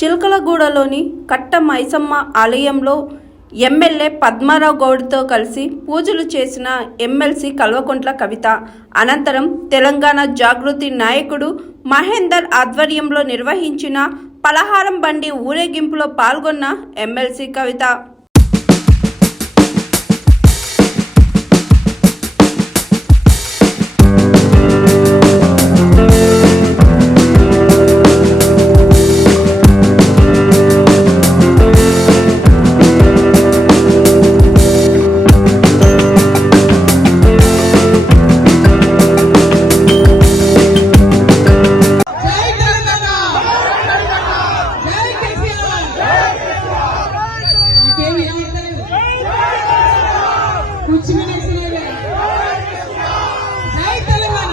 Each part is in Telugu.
చిలకలగూడలోని కట్ట మైసమ్మ ఆలయంలో ఎమ్మెల్యే పద్మారావు గౌడ్తో కలిసి పూజలు చేసిన ఎమ్మెల్సీ కల్వకుంట్ల కవిత. అనంతరం తెలంగాణ జాగృతి నాయకుడు మహేందర్ ఆధ్వర్యంలో నిర్వహించిన పలహారం బండి ఊరేగింపులో పాల్గొన్న ఎమ్మెల్సీ కవిత. నాకేమి ఏమర్థలేదు కూర్చుని నేర్చుకునేదే జై తెలంగాణ.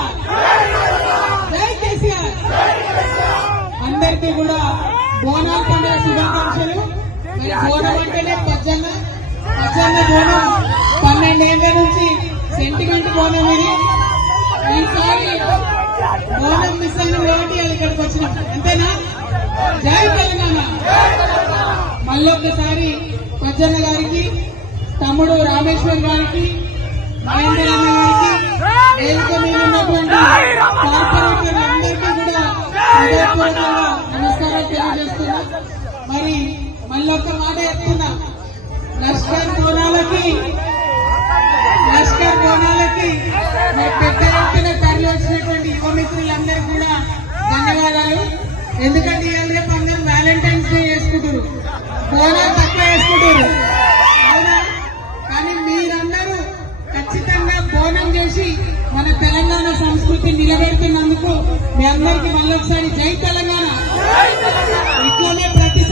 జై కేసీఆర్. అందరికీ కూడా బోనాల పండుగ శుభాకాంక్షలు. మరి బోనం అంటేనే పచ్చన్న పచ్చన్న బోనం. పన్నెండేళ్ళ నుంచి సెంటిమెంట్ బోనం ఇది. ఈసారి బోనం మిస్ అయిన కాబట్టి ఇక్కడికి వచ్చినాం అంతేనా? జై తెలంగాణ. మళ్ళొక్కసారి పచ్చన్న గారికి తమ్ముడు రామేశ్వర్ గారికి మహేందర్ అన్న గారికి వేదిక మీద ఉన్నటువంటి కార్పొరేటర్లందరికీ కూడా హృదయపూర్వకంగా నమస్కారాలు తెలియజేస్తున్నా. మరి మళ్ళొక్క మాట చెప్తున్నా. లష్కర్ కోణాలకి లష్కర్ కోణాలకి మరి పెద్ద ఎత్తున తరలి వచ్చినటువంటి యువమిత్రులందరూ కూడా ధన్యవాదాలు. ఎందుకంటే మన తెలంగాణ సంస్కృతి నిలబెడుతున్నందుకు మీ అందరికీ మళ్ళీ ఒకసారి జై తెలంగాణ. ఇట్లనే ప్రతి